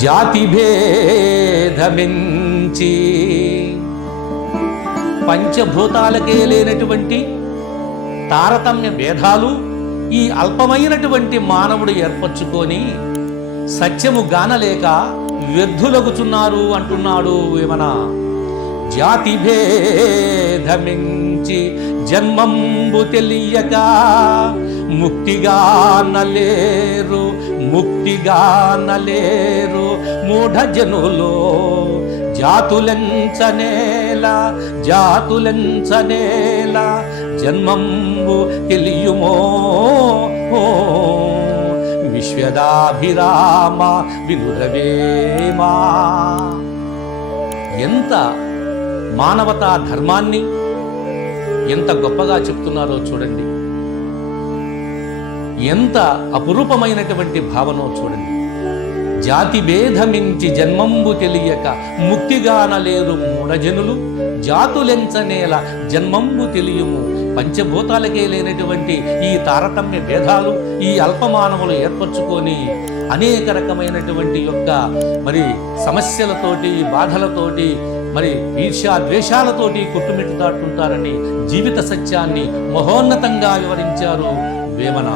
జాతి భేదమించి పంచభూతాలకే లేనటువంటి తారతమ్య భేదాలు ఈ అల్పమైనటువంటి మానవుడు ఏర్పరచుకొని సత్యము గానలేక వ్యర్థులగుచున్నారు అంటున్నాడు ఏమనా? జాతి భేదమించి జన్మంబు తెలియక ముక్తిగా నలేరు ముక్తిగా నలేరు మూఢ జనులో జాతులెంచనేల జాతులెంచనేల జన్మంబు తెలియుమో? ఓ విశ్వదాభిరామ వినురవేమా? ఎంత మానవతా ధర్మాన్ని ఎంత గొప్పగా చెప్తున్నారో చూడండి. ఎంత అపురూపమైనటువంటి భావనో చూడండి. జాతి భేదమించి జన్మంబు తెలియక ముక్తిగానలేరు మూఢజనులు. జాతులెంచనేల జన్మంబు తెలియము. పంచభూతాలకే లేనటువంటి ఈ తారతమ్య భేదాలు ఈ అల్పమానవులు ఏర్పరచుకొని అనేక రకమైనటువంటి యొక్క మరి సమస్యలతోటి బాధలతోటి మరి ఈర్ష్యా ద్వేషాలతోటి కొట్టుమిట్టుతాడుతుంటారని జీవిత సత్యాన్ని మహోన్నతంగా వివరించారు వేమన